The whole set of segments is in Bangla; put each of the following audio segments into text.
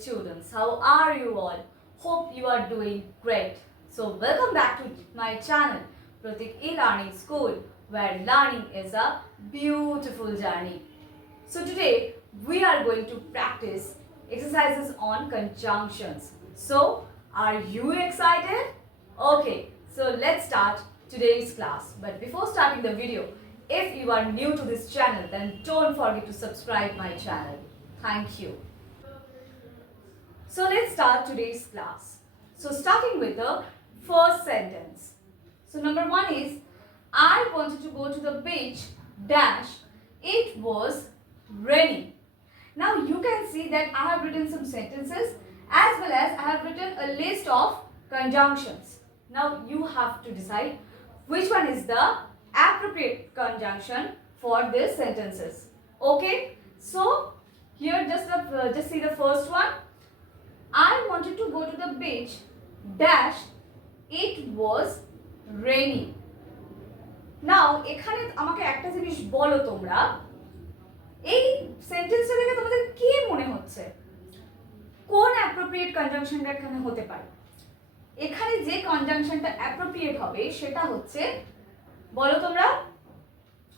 students. How are you all? Hope you are doing great. So welcome back to my channel Pratik E-Learning School, where learning is a beautiful journey. So today we are going to practice exercises on conjunctions. So are you excited? Okay, so let's start today's class. But before starting the video, if you are new to this channel, then don't forget to subscribe my channel. Thank you. So let's start today's class. So starting with the first sentence. So number one is, I wanted to go to the beach dash it was raining. Now you can see that I have written some sentences as well as I have written a list of conjunctions. Now you have to decide which one is the appropriate conjunction for these sentences. Okay, so here just see the first one. I wanted to go to the beach dash it was raining. Now এখানে আমাকে একটা জিনিস বলো তোমরা, এই সেন্টেন্সটা দেখে তোমাদের কি মনে হচ্ছে কোন অ্যাপ্রোপ্রিয়েট কনজাংশনটা এখানে হতে পারে? এখানে যে কনজাংশনটা অ্যাপ্রোপ্রিয়েট হবে সেটা হচ্ছে, বলো তোমরা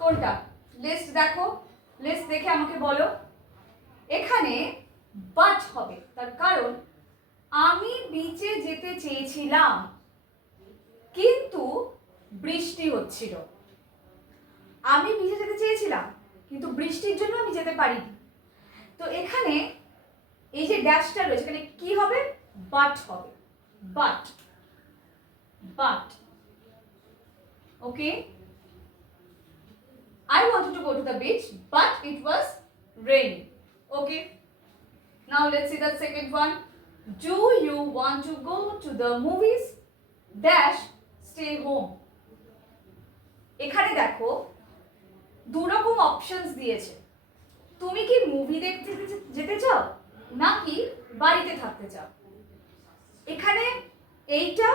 কোনটা? লিস্ট দেখো, লিস্ট দেখে আমাকে বলো। এখানে বাট হবে, তার কারণ আমি বিচে যেতে চেয়েছিলাম কিন্তু বৃষ্টি হচ্ছিল। আমি বিচে যেতে চেয়েছিলাম কিন্তু বৃষ্টির জন্য আমি যেতে পারিনি। তো এখানে এই যে ড্যাশটা রয়েছে এখানে কি হবে? বাট হবে, but but. Okay, I wanted to go to the beach but it was raining. Okay, now let's see the second one. Do you want to go to the movies dash stay home? এখানে দেখো দু রকম অপশনস দিয়েছে। তুমি কি মুভি দেখতে যেতে চাও নাকি বাড়িতে থাকতে চাও? এখানে এইটা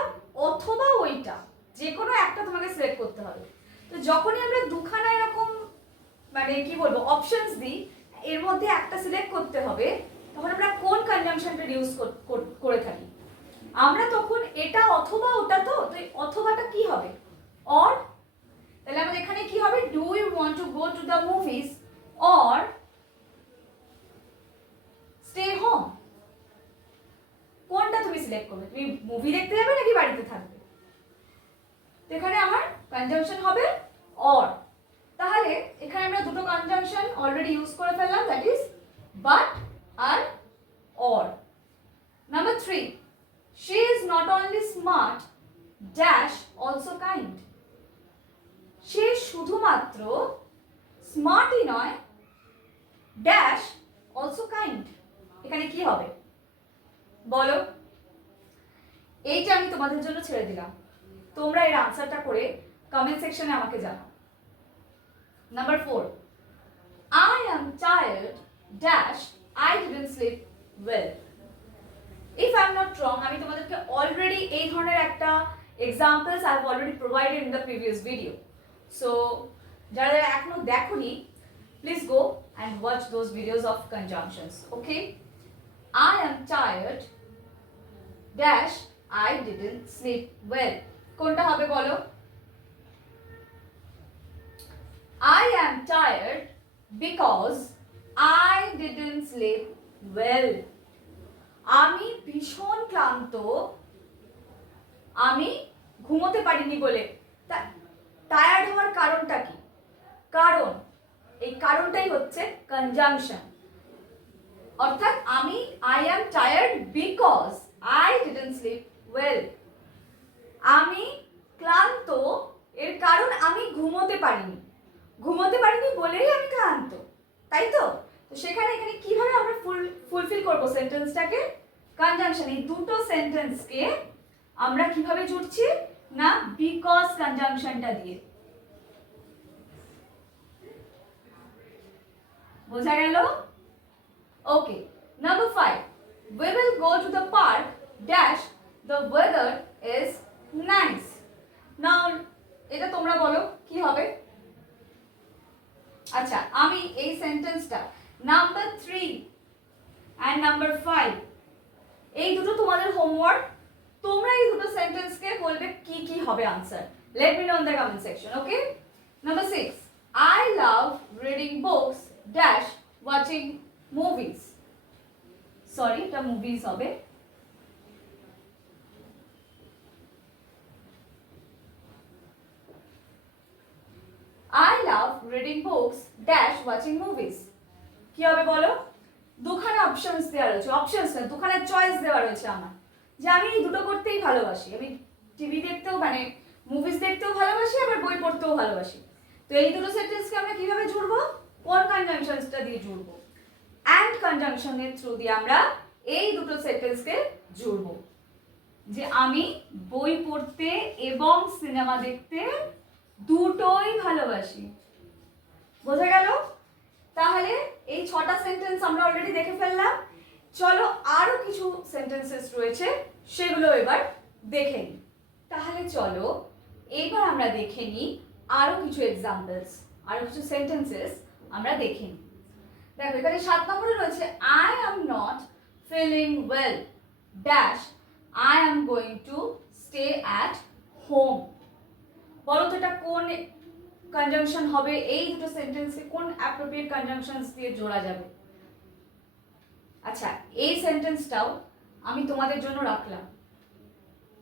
অথবা ওইটা, যে কোনো একটা তোমাকে সিলেক্ট করতে হবে। তো যখনই আমরা দুখানা এরকম মানে কি বলবো অপশনস দিই, এর মধ্যে একটা সিলেক্ট করতে হবে, তখন আমরা কোন কনজাংশনটা ইউজ করে থাকি? আমরা তখন এটা অথবা ওটা, তো অথবাটা কি হবে? অর। তাহলে আমাদের এখানে কি হবে? Do you want to go to the movies or stay home? কোনটা তুমি সিলেক্ট করবে? তুমি মুভি দেখতে যাবে নাকি বাড়িতে থাকবে? তো এখানে আমার কনজাংশন হবে অর। তাহলে এখানে আমরা দুটো কনজাংশন অলরেডি ইউজ করে ফেললাম, দ্যাট ইজ বাট আর or. Number 3, she is not only smart dash also kind. সে শুধুমাত্র স্মার্টই নয় ড্যাশ অলসো কাইন্ড। এখানে কি হবে বলো? এইটা আমি তোমাদের জন্য ছেড়ে দিলাম, তোমরা এর আনসারটা করে কমেন্ট সেকশনে আমাকে জানাও। Number 4, I am tired dash I didn't sleep well. If I am not wrong, আমি তোমাদেরকে অলরেডি এই ধরনের একটা examples I have already provided in the previous video. So যারা যারা এখনো দেখোনি, please go and watch those videos of conjunctions. Okay, I am tired dash I didn't sleep well. কোনটা হবে বলো? I am tired because I didn't sleep well. আমি ভীষণ ক্লান্ত, আমি ঘুমোতে পারিনি বলে। টায়ার্ড হওয়ার কারণটা কি? কারণ, এই কারণটাই হচ্ছে কনজাংশন। অর্থাৎ আমি I am tired because I didn't sleep well. আমি ক্লান্ত, এর কারণ আমি ঘুমোতে পারিনি। ঘুমোতে পারিনি বলেই আমি ক্লান্ত, তাই তো? তো সেখানে এখানে কিভাবে আমরা ফুলফিল করব সেন্টেন্সটাকে? কনজাংশন, এই দুটো সেন্টেন্সকে আমরা কিভাবে জুড়ছি না বিকজ কনজাংশনটা দিয়ে। বোঝা গেল? ওকে, number 5, we will go to the park dash the weather is nice. নাও এটা তোমরা বলো কি হবে? আচ্ছা, আমি এই সেন্টেন্সটা নাম্বার 3 and number 5 হোমওয়ার্ক, তোমরা এই দুটো সেন্টেন্সকে বলবে কি কি হবে answer. Let me no in the comment section, okay? Number 6, I love reading books dash watching movies. Sorry, এটা মুভিজ হবে। I love reading books dash watching movies. কি হবে বলো? দুখানা অপশনস দেওয়া রয়েছে, অপশনস না, দুখানা চয়েস দেওয়া রয়েছে আমার, যে আমি এই দুটো করতেই ভালোবাসি। আমি টিভি দেখতেও মানে মুভিজ দেখতেও ভালোবাসি, আবার বই পড়তেও ভালোবাসি। তো এই দুটো সেন্টেন্সকে আমরা কিভাবে জুড়বো? কোন কনজাংশনসটা দিয়ে জুড়বো? অ্যান্ড কনজাংশনের থ্রু দিয়ে আমরা এই দুটো সেন্টেন্সকে জুড়বো, যে আমি বই পড়তে এবং সিনেমা দেখতে দুটোই ভালোবাসি। বোঝা গেল? তাহলে এই 6টা সেন্টেন্স আমরা অলরেডি দেখে ফেললাম। চলো আরো কিছু সেন্টেন্সেস রয়েছে, সেগুলো এবার দেখে নিই। তাহলে চলো এবার আমরা দেখে নিই আরো কিছু এক্সাম্পলস, আরো কিছু সেন্টেন্সেস আমরা দেখে নিই। দেখো এখানে 7 নম্বরে রয়েছে I am not feeling well dash I am going to stay at home. বলো তো এটা কোন কনজাংশন হবে? এই দুটো সেন্টেন্সকে কোন অ্যাপ্রোপ্রিয়েট কনজাংশনস দিয়ে জোড়া যাবে? আচ্ছা, এই সেন্টেন্সটাও আমি তোমাদের জন্য রাখলাম,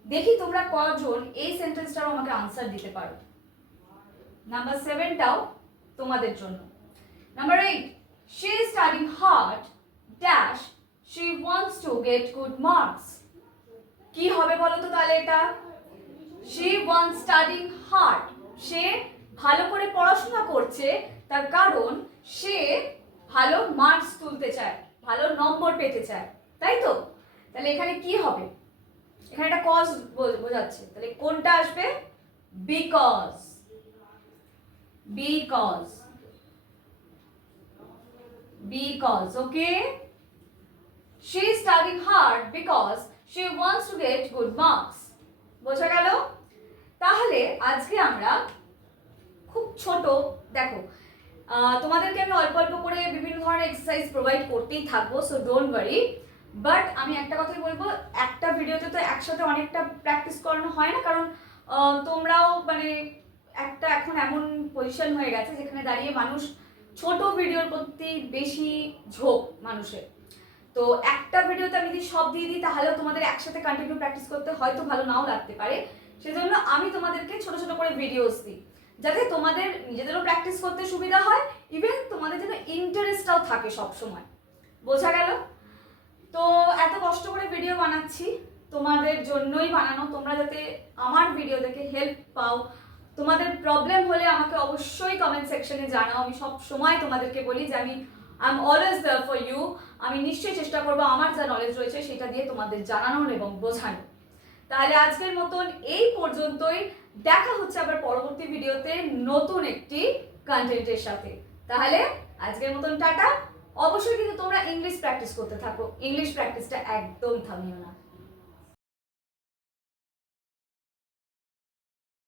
দেখি তোমরা কজন এই সেন্টেন্সটাও আমাকে আনসার দিতে পারো। নাম্বার 7টাও তোমাদের জন্য। Number 8, she is studying hard dash she wants to get good marks. কি হবে বলো তো তাহলে এটা? she wants studying hard, সে ভালো করে পড়াশোনা করছে, তার কারণ সে ভালো মার্কস তুলতে চায়, ভালো নম্বর পেতে চায়, তাই তো? তাহলে এখানে কি হবে? এখানে একটা কজ বোঝাচ্ছে, তাহলে কোনটা আসবে? Because. Because, because, okay? she is studying hard because she wants to get good marks. বোঝা গেল? তাহলে আজকে আমরা খুব ছোট, দেখো তোমাদেরকে আমি অল্প অল্প করে বিভিন্ন ধরনের এক্সারসাইজ প্রোভাইড করতেই থাকবো, সো ডোন্ট ওয়ারি। বাট আমি একটা কথাই বলবো, একটা ভিডিওতে তো একসাথে অনেকটা প্র্যাকটিস করানো হয় না, কারণ তোমরাও মানে একটা এখন এমন পজিশন হয়ে গেছে যেখানে দাঁড়িয়ে মানুষ ছোট ভিডিওর প্রতি বেশি ঝোঁক মানুষের। তো একটা ভিডিওতে আমি যদি সব দিয়ে দিই তাহলেও তোমাদের একসাথে কন্টিনিউ প্র্যাকটিস করতে হয়তো ভালো নাও লাগতে পারে। সেজন্য আমি তোমাদেরকে ছোট ছোট করে ভিডিওস দিই, যাতে তোমাদের নিজেদেরও প্র্যাকটিস করতে সুবিধা হয়, ইভেন তোমাদের যেন ইন্টারেস্টটাও থাকে সব সময়। বোঝা গেল? তো এত কষ্ট করে ভিডিও বানাচ্ছি তোমাদের জন্যই বানানো, তোমরা যাতে আমার ভিডিও দেখে হেল্প পাও। তোমাদের প্রবলেম হলে আমাকে অবশ্যই কমেন্ট সেকশনে জানাও। আমি সব সময় তোমাদেরকে বলি যে I am always there for you. আমি নিশ্চয়ই চেষ্টা করবো আমার যা নলেজ রয়েছে সেটা দিয়ে তোমাদের জানানোর এবং বোঝানোর। তাহলে আজকের মতন এই পর্যন্তই, দেখা হচ্ছে আবার পরবর্তী ভিডিওতে নতুন একটি কন্টেন্টের সাথে। তাহলে আজকের মতন টাটা। অবশ্যই কিন্তু তোমরা ইংলিশ প্র্যাকটিস করতে থাকো, ইংলিশ প্র্যাকটিসটা একদম থামিও না।